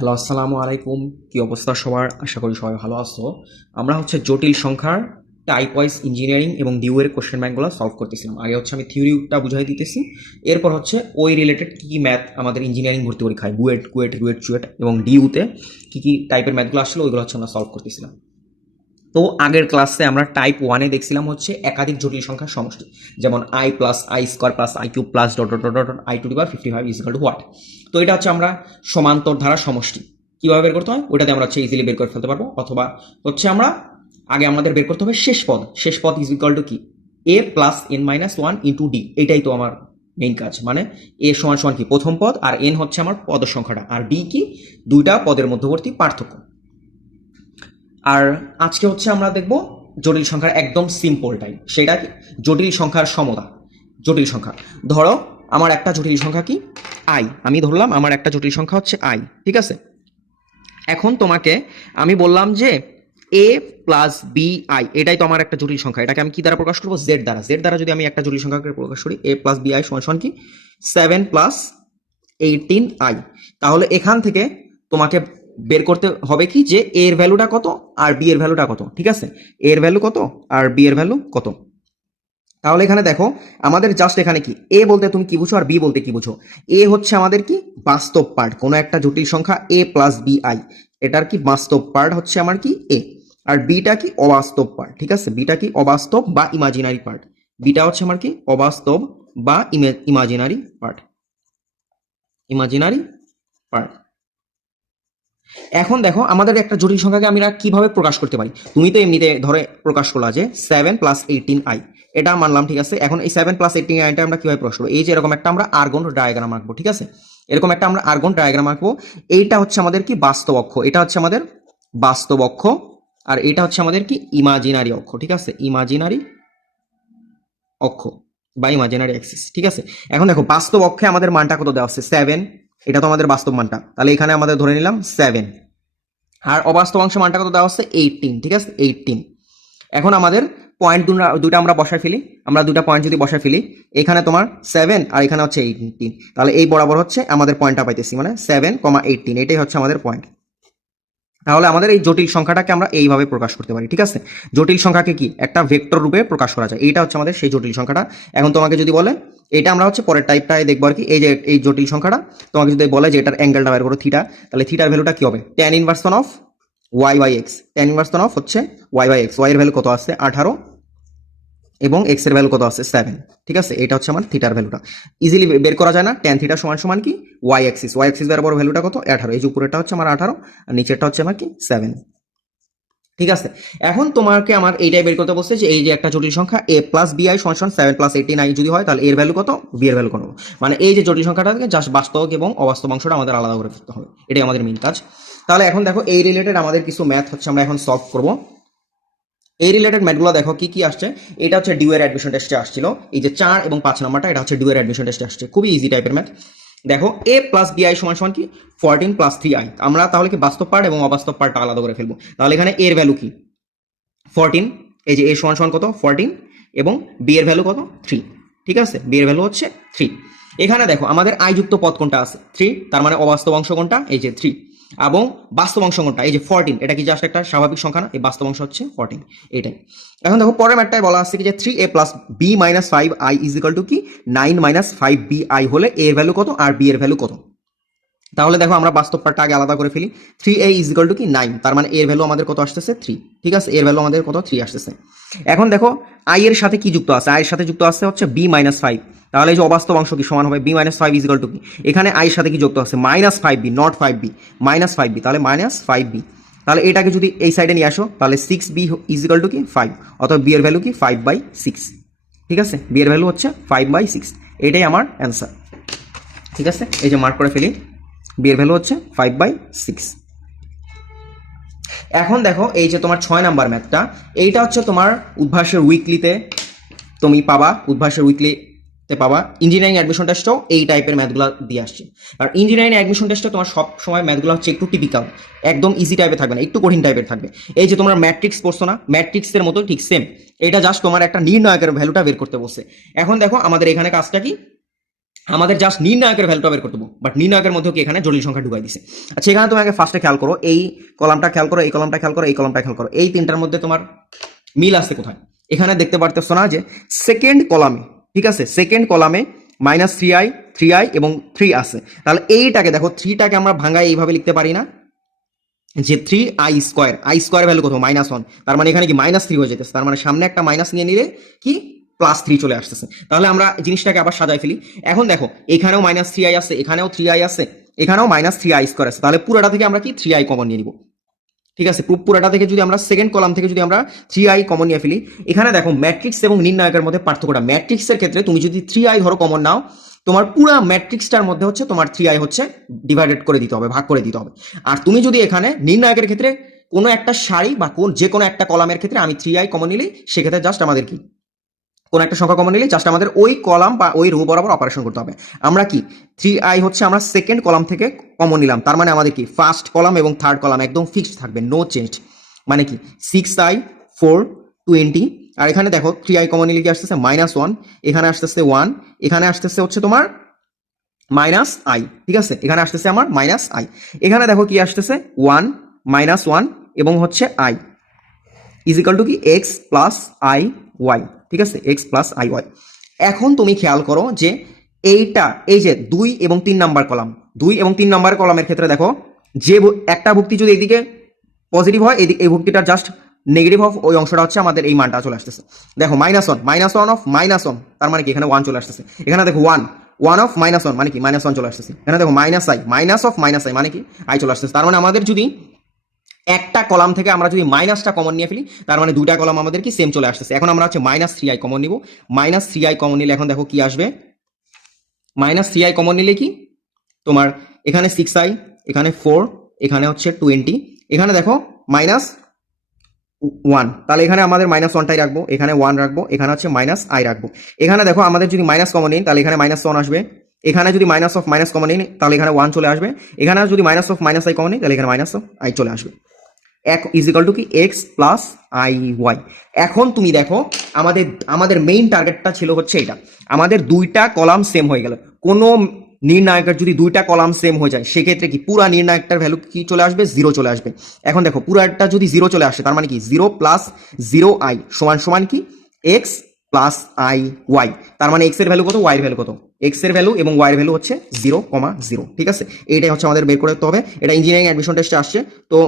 Hello, আসসালামু আলাইকুম। কি অবস্থা সবার? আশা করি সবাই ভালো আছো। আমরা জটিল সংখ্যার টাইপ ওয়াইজ ইঞ্জিনিয়ারিং এবং ডিউ এর কোশ্চেন ব্যাংকগুলো সলভ করতেছিলাম। আগে আমি থিওরিটা বুঝাই দিতেছি, এরপর ওই রিলেটেড কী কী ম্যাথ আমাদের ইঞ্জিনিয়ারিং ভর্তি পরীক্ষায় বুয়েট, কুয়েট, রুয়েট, চুয়েট এবং ডিউতে কী কী টাইপের ম্যাথগুলো আসলো ওইগুলো আমরা সলভ করতেছিলাম। তো আগের ক্লাসে আমরা টাইপ ওয়ানে দেখছিলাম একাধিক জটিল সংখ্যার সমষ্টি, যেমন i plus i square plus i cube plus dot dot dot dot i to the power 55 is equal to what. তো এটা আমরা সমান্তর ধারা সমষ্টি কীভাবে বের করতে হয় ওইটাতে আমরা ইজিলি বের করে ফেলতে পারবো, অথবা আমরা আগে আমাদের বের করতে হবে শেষ পদ ইজ ইকুয়াল টু কি a plus n minus one into d. এটাই তো আমার মেইন কাজ, মানে এ সমান সমান কি প্রথম পদ, আর এন আমার পদের সংখ্যাটা, আর ডি কি দুইটা পদের মধ্যবর্তী পার্থক্য। আর আজকে আমরা দেখব জটিল সংখ্যার একদম সিম্পল টাইপ, সেটা কি জটিল সংখ্যার সমতা। জটিল সংখ্যা, ধরো আমার একটা জটিল সংখ্যা কি আই, আমি ধরলাম আমার একটা জটিল সংখ্যা আই, ঠিক আছে। এখন তোমাকে আমি বললাম যে এ প্লাস বি আই, এটাই তো আমার একটা জটিল সংখ্যা, এটাকে আমি কি দ্বারা প্রকাশ করবো? জেড দ্বারা। জেড দ্বারা যদি আমি একটা জটিল সংখ্যাকে প্রকাশ করি, এ প্লাস বি আই সমান সমান কি 7 প্লাস 18 আই, তাহলে এখান থেকে তোমাকে বের করতে হবে কি যে এ এর ভ্যালুটা কত আর বি এর ভ্যালুটা কত, ঠিক আছে। এ এর ভ্যালু কত আর বি এর ভ্যালু কত। তাহলে এখানে দেখো আমাদের জাস্ট এখানে কি এ বলতে তুমি কি বুঝো আর বি বলতে কি বুঝো। এ আমাদের কি বাস্তব পার্ট, কোনো একটা জটিল সংখ্যা এ প্লাস বি আই, এটার কি বাস্তব পার্ট আমার কি এ, আর বিটা কি অবাস্তব পার্ট, ঠিক আছে। বিটা কি অবাস্তব বা ইমাজিনারি পার্ট, বিটা আমার কি অবাস্তব বা ইমাজিনারি পার্ট, ইমাজিনারি পার্ট। এখন দেখো আমাদের একটা জটিল সংখ্যাকে আমরা কিভাবে প্রকাশ করতে পারি। তুমি তো এমনিতে ধরে প্রকাশ করলা যে 7 প্লাস 18 আই, এটা মানলাম, ঠিক আছে। এখন এই 7 প্লাস 18 আইটা আমরা কিভাবে প্রকাশ করবো? এই যে এরকম একটা আমরা আর্গন ডায়াগ্রাম আঁকবো, ঠিক আছে। এরকম একটা আমরা আর্গন ডায়াগ্রাম আঁকবো। এইটা আমাদের কি বাস্তব অক্ষ, এটা আমাদের বাস্তব অক্ষ, আর এটা আমাদের কি ইমাজিনারি অক্ষ, ঠিক আছে। ইমাজিনারি অক্ষ বা ইমাজিনারি অ্যাক্সিস, ঠিক আছে। এখন দেখো বাস্তব অক্ষে আমাদের মানটা কত দেওয়া আছে? 7, এটা তো আমাদের বাস্তব মানটা, তাহলে এখানে আমাদের ধরে নিলাম 7। আর অবাস্তব অংশ মানটা কত দেওয়া হচ্ছে? 18, ঠিক আছে, 18। এখন আমাদের পয়েন্ট দুটা আমরা বসায় ফেলি, আমরা দুটা পয়েন্ট যদি বসায় ফেলি, এখানে তোমার 7 আর এখানে 18, তাহলে এই বরাবর আমাদের পয়েন্টটা পাইতেছি, মানে 7,18, এটাই আমাদের পয়েন্ট। তাহলে আমাদের এই জটিল সংখ্যাটাকে আমরা এইভাবে প্রকাশ করতে পারি, ঠিক আছে। জটিল সংখ্যাকে কি একটা ভেক্টর রূপে প্রকাশ করা যায়, এইটা আমাদের সেই জটিল সংখ্যাটা। এখন তোমাকে যদি বলে, এটা আমরা পরের টাইপটায় দেখবো আর কি, এই যে এই জটিল সংখ্যাটা তোমাকে যদি বলে যে এটার অ্যাঙ্গেলটা বের করো থিটা, তাহলে থিটার ভ্যালুটা কি হবে? tan inversion of y by x. tan inversion of y by x, y এর ভ্যালু কত আছে? 18 এবং এক্স এর ভ্যালু কত আছে? 7, ঠিক আছে। এটা আমার থিটার ভ্যালুটা ইজিলি বের করা যায় না। tan থিটা সমান সমান কি ওয়াই অ্যাক্সিস, ওয়াই অ্যাক্সিস বরাবর ভ্যালুটা কত? 18। এই যে উপরেটা আমার 18 আর নিচেরটা আমার কি 7, ঠিক আছে। এখন তোমাকে আমার এইটাই বের করতে বলছে যে এই যে একটা জটিল সংখ্যা এ প্লাস বি আই সমান সমান 7 প্লাস 18 আই যদি হয়, তাহলে এর ভ্যালু কত, বি এর ভ্যালু কত। মানে এই যে জটিল সংখ্যাটাকে জাস্ট বাস্তব এবং অবাস্তব অংশটা আমাদের আলাদা করে ফেলতে হবে, এটাই আমাদের মেইন কাজ। তাহলে এখন দেখো এই রিলেটেড আমাদের কিছু ম্যাথ আমরা এখন সলভ করব। এই রিলেটেড ম্যাথগুলো দেখো কি কি আসছে। এটা ডিউ এর অ্যাডমিশন টেস্টে আসছিল, এই যে 4 এবং 5 নাম্বারটা, এটা ডিউ এর অ্যাডমিশন টেস্টে আসছে, খুবই ইজি টাইপের ম্যাথ। দেখো এ প্লাস বি আই সমান সমান কি 14 প্লাস 3 আই। আমরা তাহলে কি বাস্তব পার্ট এবং অবাস্তব পার্টটা আলাদা করে ফেলবো। তাহলে এখানে এর ভ্যালু কি 14, এই যে এ সমান সমান কত 14, এবং বি এর ভ্যালু কত 3, ঠিক আছে। বি এর ভ্যালু 3। এখানে দেখো আমাদের আই যুক্ত পদ কোনটা আছে? 3, তার মানে অবাস্তব অংশ কোনটা? এই যে 3, এবং বাস্তব অংশ কোনটা? এই যে 14, এটা কি জাস্ট একটা স্বাভাবিক সংখ্যা না? এই বাস্তব অংশ 14, এটাই। এখন দেখো পরের ম্যাথটায় বলা আছে কি যে 3a plus b minus 5i is equal to কি 9 মাইনাস 5bi হলে a এর ভ্যালু কত আর b এর ভ্যালু কত। তাহলে দেখো আমরা বাস্তব পার্টটা আগে আলাদা করে ফেলি। 3a ইজ ইকুয়াল টু কি 9, তার মানে এর ভ্যালু আমাদের কত আসতেছে? 3, ঠিক আছে। এর ভ্যালু আমাদের কত? 3 আসতেছে। এখন দেখো আই এর সাথে কি যুক্ত আছে? আই এর সাথে যুক্ত আছে b মাইনাস 5, তাহলে এই যে অবাস্তব অংশ কি সমান হবে b minus 5 is equal to কি, এখানে আই এর সাথে কি যুক্ত আছে? Minus 5b, not 5b, minus 5b, তাহলে মাইনাস 5b। তাহলে এটাকে যদি এই সাইডে নিয়ে আসো, তাহলে 6b ইজ ইকুয়াল টু কি 5, অর্থাৎ b এর ভ্যালু কি 5/6, ঠিক আছে। b এর ভ্যালু 5/6, এটাই আমার অ্যান্সার, ঠিক আছে। এই যে মার্ক করে ফেলি, বি এর ভ্যালু 5/6। এখন দেখো এই যে তোমার 6 নাম্বার ম্যাথটা, এইটা তোমার উদ্ভাসের উইকলিতে তুমি পাবা, উদ্ভাসের উইকলিতে পাবা। ইঞ্জিনিয়ারিং অ্যাডমিশন টেস্টও এই টাইপের ম্যাথগুলো দিয়ে আসছে। আর ইঞ্জিনিয়ারিং অ্যাডমিশন টেস্টে তোমার সব সময় ম্যাথগুলো একটু টিপিক্যাল, একদম ইজি টাইপের থাকবে না, একটু কঠিন টাইপের থাকবে। এই যে তোমরা ম্যাট্রিক্স পড়ছো না, ম্যাট্রিক্সের মতো ঠিক সেম, এটা জাস্ট তোমার একটা নির্ণায়কের ভ্যালুটা বের করতে বলছে। এখন দেখো আমাদের এখানে কাজটা কি, আমাদের জাস্ট নির্ণায়কের ভ্যালুটা বের করতে হবে, বাট নির্ণায়কের মধ্যে কি এখানে জটিল সংখ্যা ঢুকাই দিছে। আচ্ছা এখানে তুমি আগে ফার্স্টে খেয়াল করো, এই কলামটা খেয়াল করো, এই কলামটা খেয়াল করো, এই কলামটা খেয়াল করো, এই তিনটার মধ্যে তোমার মিল আছে কোথায়? এখানে দেখতে পারতেছো না যে সেকেন্ড কলামে, ঠিক আছে, সেকেন্ড কলামে -3i এবং 3 আছে। তাহলে এইটাকে দেখো, 3টাকে আমরা ভাঙায় এইভাবে লিখতে পারি না যে 3i², i² ভ্যালু কত? -1। তার মানে এখানে কি -3 হয়ে যেতেছে, তার মানে সামনে একটা মাইনাস নিয়ে নিলে কি +3 চলে আসতেছে। তাহলে আমরা জিনিসটাকে আবার সাজাই ফেলি। এখন দেখো এখানেও -3i আছে, এখানেও 3i আছে, এখানেও -3i² আছে। তাহলে পুরোটা থেকে আমরা কি 3i কমন নিয়ে নিব, ঠিক আছে। পুরোটা থেকে যদি আমরা সেকেন্ড কলাম থেকে যদি আমরা 3i কমন নিয়ে ফেলি, এখানে দেখো ম্যাট্রিক্স এবং নির্ণায়কের মধ্যে পার্থক্যটা, ম্যাট্রিক্সের ক্ষেত্রে তুমি যদি 3i ধরো কমন নাও, তোমার পুরো ম্যাট্রিক্সটার মধ্যে হচ্ছে তোমার 3i হচ্ছে ডিভাইডেড করে দিতে হবে, ভাগ করে দিতে হবে। আর তুমি যদি এখানে নির্ণায়কের ক্ষেত্রে কোনো একটা সারি বা যে কোনো একটা কলামের ক্ষেত্রে আমি 3i কমন নিলেই, সেক্ষেত্রে জাস্ট আমাদের কি কোন একটা সংখ্যা কমন নিলে জাস্ট আমাদের ওই কলাম বা ওই রো বরাবর অপারেশন করতে হবে। আমরা কি 3i হচ্ছে আমরা সেকেন্ড কলাম থেকে কমন নিলাম, তার মানে আমাদের কি ফার্স্ট কলাম এবং থার্ড কলাম একদম ফিক্সড থাকবে, নো চেঞ্জ। মানে কি 6i 4 20। আর এখানে দেখো 3i কমন নিলে কি আসতেছে -1, এখানে আসতেছে 1, এখানে আসতেছে হচ্ছে তোমার -i, ঠিক আছে, এখানে আসতেছে আমার -i। এখানে দেখো কি আসতেছে 1 -1 এবং হচ্ছে i ইজিক্যাল টু কি x প্লাস আই ওয়াই, ঠিক আছে, x প্লাস আই ওয়াই। এখন তুমি খেয়াল করো যে এইটা, এই যে 2 এবং 3 নাম্বার কলাম, 2 এবং 3 নাম্বার কলামের ক্ষেত্রে দেখো যে একটা ভুক্তি যদি এইদিকে পজিটিভ হয়, এই ভুক্তিটা জাস্ট নেগেটিভ অফ ওই অংশটা হচ্ছে আমাদের এই মানটা চলে আসতেছে। দেখো -1 অফ -1, তার মানে কি এখানে 1 চলে আসতেছে। এখানে দেখো 1 অফ -1 মানে কি -1 চলে আসতেছে। এখানে দেখো মাইনাস অফ -i মানে কি i চলে আসতেছে। তার মানে আমাদের যদি একটা কলাম থেকে আমরা যদি মাইনাসটা কমন নিয়ে ফেলি, তার মানে দুইটা কলাম আমাদের কি সেম চলে আসতেছে। এখন আমরা হচ্ছে -3i কমন নিব, -3i কমন নিলে এখন দেখো কি আসবে, -3i কমন নিলে কি তোমার এখানে 6i, এখানে 4, এখানে হচ্ছে 20, এখানে দেখো -1, তাহলে এখানে আমাদের -1টাই রাখবো, এখানে 1 রাখবো, এখানে হচ্ছে -i রাখবো। এখানে দেখো আমাদের যদি মাইনাস কমন নিই তাহলে এখানে -1 আসবে, এখানে যদি মাইনাস অফ মাইনাস কমন নিই তাহলে এখানে 1 চলে আসবে, এখানে যদি মাইনাস অফ -i কমন নিই তাহলে এখানে -i চলে আসবে। এক ইজিক্যাল টু কি x প্লাস আই ওয়াই। এখন তুমি দেখো আমাদের মেইন টার্গেটটা ছিল হচ্ছে এটা, আমাদের দুইটা কলাম সেম হয়ে গেল। কোনো নির্ণায়কের যদি দুইটা কলাম সেম হয়ে যায়, সেক্ষেত্রে কি পুরা নির্ণায়কটার ভ্যালু কি চলে আসবে? 0 চলে আসবে। এখন দেখো পুরাটা যদি 0 চলে আসে, তার মানে কি 0 প্লাস 0i সমান সমান কি x প্লাস আই ওয়াই। তার মানে x এর ভ্যালু কত, y এর ভ্যালু কত? x এর ভ্যালু এবং y এর ভ্যালু হচ্ছে 0,0, ঠিক আছে। এইটাই হচ্ছে আমাদের বের করতে হবে। এটা ইঞ্জিনিয়ারিং অ্যাডমিশন টেস্টে আসছে। তো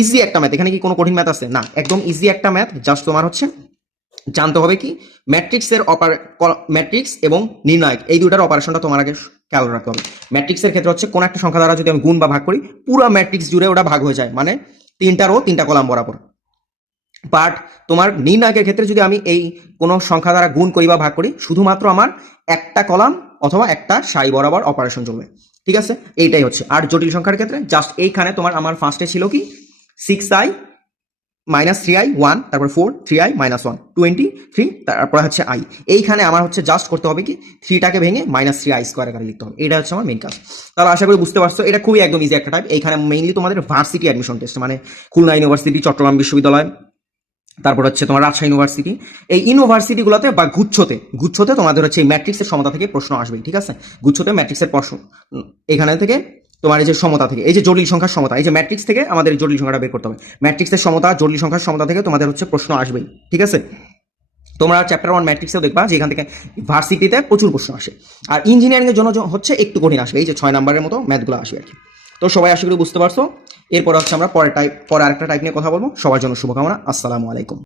ইজি একটা ম্যাথ, এখানে কি কোনো কঠিন ম্যাথ আছে? না, একদম ইজি একটা ম্যাথ। জাস্ট তোমার হচ্ছে জানতে হবে কি ম্যাট্রিক্স এবং নির্ণায়ক এই দুটার অপারেশনটা তোমার আগে খেয়াল রাখতে হবে। ম্যাট্রিক্সের ক্ষেত্রে হচ্ছে কোন একটা সংখ্যা দ্বারা যদি আমি গুণ বা ভাগ করি, পুরো ম্যাট্রিক্স জুড়ে ওটা ভাগ হয়ে যায়, মানে 3টা রো 3টা কলাম বরাবর। বাট তোমার নির্ণায়কের ক্ষেত্রে যদি আমি এই কোনো সংখ্যা দ্বারা গুণ করি বা ভাগ করি, শুধুমাত্র আমার একটা কলাম অথবা একটা সারি বরাবর অপারেশন চলবে, ঠিক আছে। এইটাই হচ্ছে। আর জটিল সংখ্যার ক্ষেত্রে জাস্ট এইখানে তোমার আমার ফার্স্টে ছিল কি 6i -3i 1, তারপর 4 3i -1 23, তারপরে হচ্ছে i। এইখানে আমার হচ্ছে জাস্ট করতে হবে কি 3টাকে ভেঙে -3i² আকারে লিখতে হবে। এটা হচ্ছে আমার মেইন কাজ। তাহলে আশা করি বুঝতে পারছো, এটা খুবই একদম ইজি একটা টাইপ। এইখানে মেইনলি তোমাদের ভার্সিটি অ্যাডমিশন টেস্ট, মানে খুলনা ইউনিভার্সিটি, চট্টগ্রাম বিশ্ববিদ্যালয়, তারপর হচ্ছে তোমার রাজশাহী ইউনিভার্সিটি, এই ইউনিভার্সিটিগুলোতে বা গুচ্ছতে তোমাদের হচ্ছে এই ম্যাট্রিক্সের সমতা থেকে প্রশ্ন আসবে, ঠিক আছে। গুচ্ছতে ম্যাট্রিক্সের প্রশ্ন এখানে থেকে তোমার এই যে সমতা থেকে, এই যে জটিল সংখ্যার সমতা, এই যে ম্যাট্রিক্স থেকে আমাদের জটিল সংখ্যাটা বের করতে হবে। ম্যাট্রিক্সের সমতা, জটিল সংখ্যার সমতা থেকে তোমাদের হচ্ছে প্রশ্ন আসবেই, ঠিক আছে। তোমরা চ্যাপ্টার 1 ম্যাট্রিক্সেও দেখবা যে এখান থেকে ভার্সিটিতে প্রচুর প্রশ্ন আসে। আর ইঞ্জিনিয়ারিং এর জন্য হচ্ছে একটু কঠিন আসবে, এই যে 6 নাম্বারের মতো ম্যাথগুলো আসবে আর কি। তো সবাই আশা করি বুঝতে পারছো। এরপর হচ্ছে আমরা পরে আরেকটা টাইপ নিয়ে কথা বলবো। সবার জন্য শুভকামনা। আসসালামু আলাইকুম।